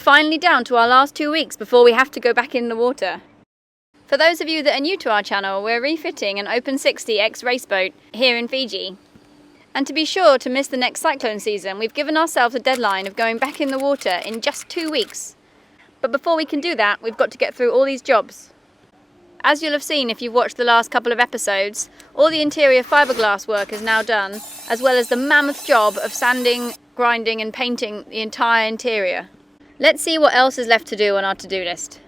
finally down to our last 2 weeks before we have to go back in the water. For those of you that are new to our channel, we're refitting an Open 60X race boat here in Fiji. And to be sure to miss the next cyclone season, we've given ourselves a deadline of going back in the water in just 2 weeks. But before we can do that, we've got to get through all these jobs. As you'll have seen if you've watched the last couple of episodes, all the interior fiberglass work is now done, as well as the mammoth job of sanding, grinding and painting the entire interior. Let's see what else is left to do on our to-do list.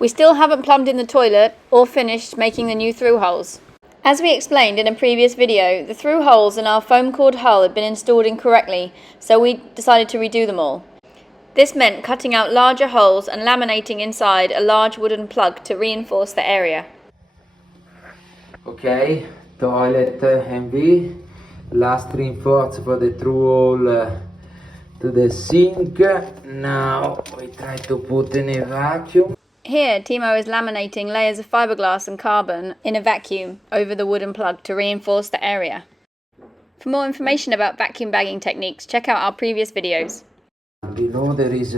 We still haven't plumbed in the toilet or finished making the new through holes. As we explained in a previous video, the through holes in our foam core hull had been installed incorrectly, so we decided to redo them all. This meant cutting out larger holes and laminating inside a large wooden plug to reinforce the area. Okay, toilet MV, last reinforce for the through hole to the sink. Now we try to put in a vacuum. Here, Timo is laminating layers of fiberglass and carbon in a vacuum over the wooden plug to reinforce the area. For more information about vacuum bagging techniques, check out our previous videos. Below there is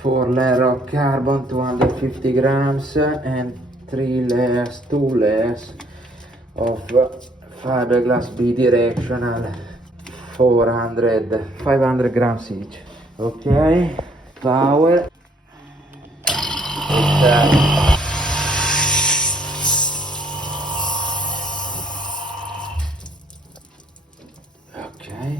4 layers of carbon, 250 grams, and 2 layers of fiberglass bidirectional, 500 grams each. Okay, power. Okay.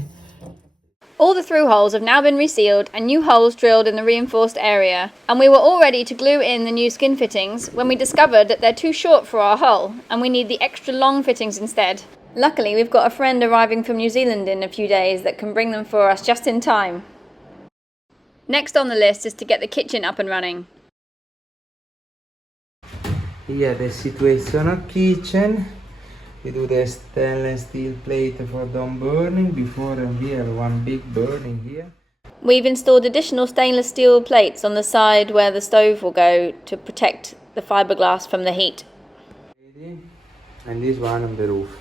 All the through holes have now been resealed and new holes drilled in the reinforced area, and we were all ready to glue in the new skin fittings when we discovered that they're too short for our hull and we need the extra long fittings instead. Luckily, we've got a friend arriving from New Zealand in a few days that can bring them for us just in time. Next on the list is to get the kitchen up and running. Here the situation of kitchen. We do the stainless steel plate for don't burning before, and here one big burning here. We've installed additional stainless steel plates on the side where the stove will go to protect the fiberglass from the heat. And this one on the roof.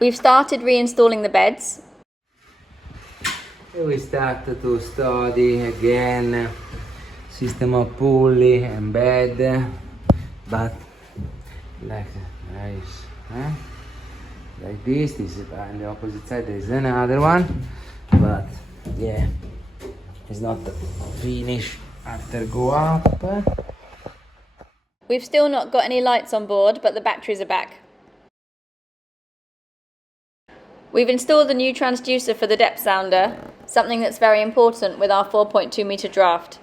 We've started reinstalling the beds. We start to study again system of pulley and bed, but like nice, huh? Like this is on the opposite side. There is another one, but yeah, it's not finished after go up. We've still not got any lights on board, but the batteries are back. We've installed the new transducer for the depth sounder, something that's very important with our 4.2 meter draft.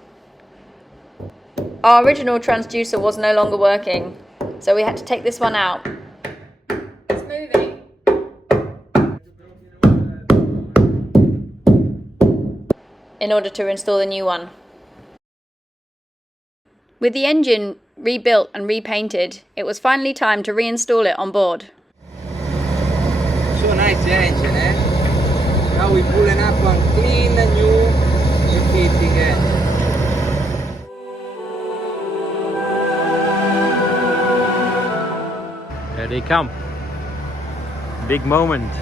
Our original transducer was no longer working, so we had to take this one out. It's moving. In order to install the new one. With the engine rebuilt and repainted, it was finally time to reinstall it on board. So nice engine, eh? Now we pulling up on clean, new, refitting engine. There they come. Big moment.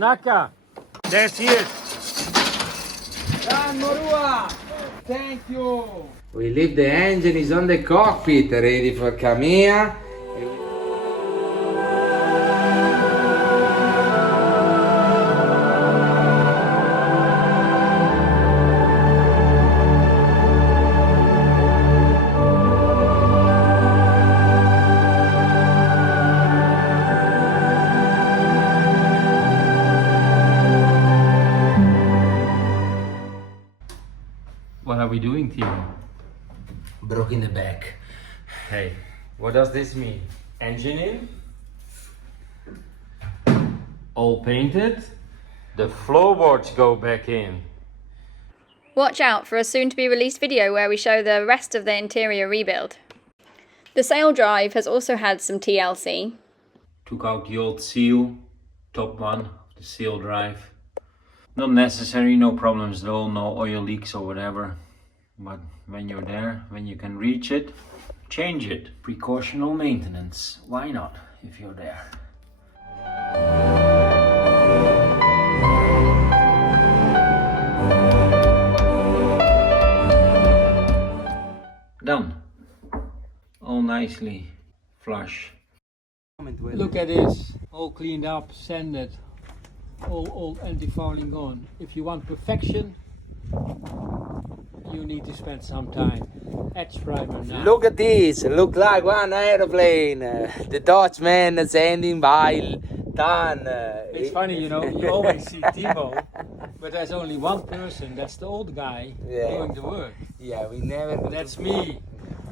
Tanaka. There's he is. Thank you. We leave the engine is on the cockpit, ready for Caio. What are we doing, Timo? Broken the back. Hey, what does this mean? Engine in? All painted? The floorboards go back in. Watch out for a soon-to-be released video where we show the rest of the interior rebuild. The sail drive has also had some TLC. Took out the old seal, top one of the seal drive. Not necessary, no problems at all, no oil leaks or whatever. But when you're there, when you can reach it, change it. Precautional maintenance. Why not, if you're there? Done. All nicely flush. Look at this, all cleaned up, sanded, all anti-fouling gone. If you want perfection, you need to spend some time. Edge primer now. Look at this, look like one aeroplane. The Dutchman is standing by. Done. It's funny, you know, you always see Timo, but there's only one person, that's the old guy doing the work. Yeah, we never. That's me.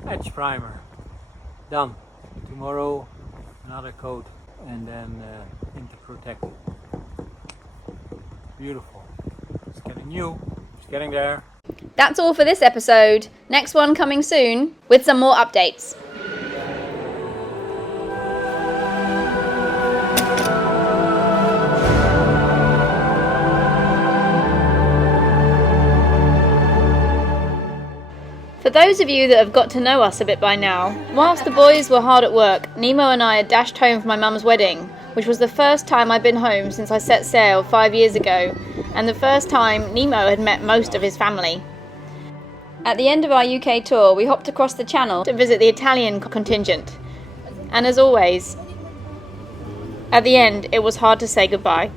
Edge primer. Done. Tomorrow another coat and then interprotected. Beautiful. It's getting new. It's getting there. That's all for this episode. Next one coming soon with some more updates. For those of you that have got to know us a bit by now, whilst the boys were hard at work, Nemo and I had dashed home for my mum's wedding, which was the first time I'd been home since I set sail 5 years ago, and the first time Nemo had met most of his family. At the end of our UK tour, we hopped across the channel to visit the Italian contingent. And as always, at the end, it was hard to say goodbye.